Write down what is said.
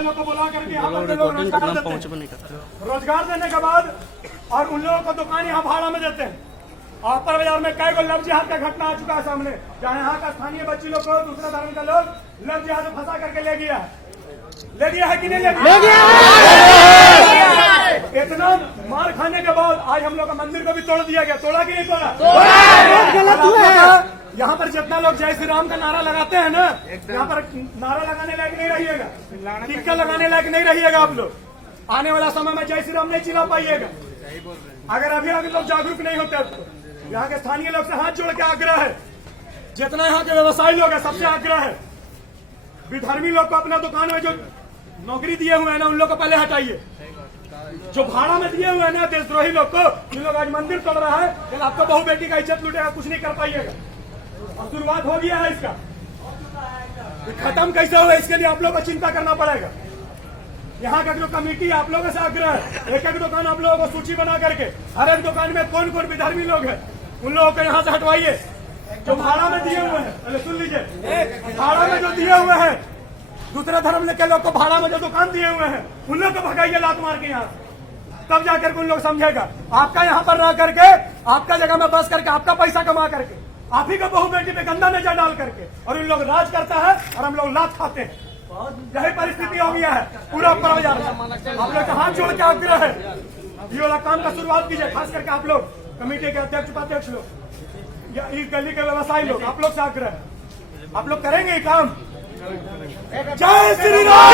लोग को बुला करके यहाँ पर लोग रोजगार देने के बाद और उन लोगों को दुकान यहाँ भाड़ा में देते हैं। अपर बाजार में कई गो लव जिहाद का घटना आ चुका है सामने, जहाँ यहाँ का स्थानीय बच्ची लोग को दूसरे धर्म का लोग लव जिहाद में फंसा करके ले गया है कि नहीं ले गया? इतना मार खाने के बाद आज हम लोग का मंदिर को भी तोड़ दिया गया। तोड़ा कि नहीं तोड़ा? यहाँ पर जितना लोग जय श्री राम का नारा लगाते हैं ना, यहाँ पर नारा लगाने लायक नहीं रहिएगा, टीका लगाने लायक नहीं रहिएगा। आप लोग आने वाला समय में जय श्री राम नहीं चिल्ला पाइएगा अगर अभी लोग जागरूक नहीं होते। तो यहाँ के स्थानीय लोग से हाथ जोड़ के आग्रह है, जितना यहाँ के व्यवसायी लोग है सबसे आग्रह है, विधर्मी लोग को अपना दुकान में जो नौकरी दिए हुए हैं ना उन लोग को पहले हटाइए। जो भाड़ा में दिए हुए हैं ना देशद्रोही लोग को, इन लोग आज मंदिर तोड़ रहा है, लेकिन आपका बहू बेटी का इज्जत लूटेगा, कुछ नहीं कर पाइएगा। और शुरुआत हो गया है इसका, खत्म कैसे हुआ इसके लिए आप लोग को चिंता करना पड़ेगा। यहाँ का जो कमेटी आप लोगों से आग्रह है, एक एक दुकान आप लोगों को सूची बना करके हर एक दुकान में कौन कौन विधर्मी लोग हैं उन लोगों को यहाँ से हटवाइए। जो भाड़ा में दिए हुए हैं, पहले सुन लीजिए, भाड़ा में जो दिए हुए हैं दूसरे धर्म के लोग को भाड़ा में जो दुकान दिए हुए हैं उन लोग को भगाइए लात मार के यहाँ, तब जाकर उन लोग समझेगा। आपका यहाँ पर रह करके, आपका जगह में बस करके, आपका पैसा कमा करके, आप ही का बहू बेटी पे गंदा नजर डाल करके, और उन लोग राज करता है और हम लोग लात खाते हैं। यही परिस्थिति हो गया है पूरा अपर बाजार में। आप लोग हाथ जोड़ के आग्रह है, ये वाला काम का शुरुआत कीजिए, खास करके आप लोग कमेटी के अध्यक्ष उपाध्यक्ष लोग या इस गली के व्यवसायी लोग, आप लोग से आग्रह है, आप लोग करेंगे ये काम। जय श्री राम।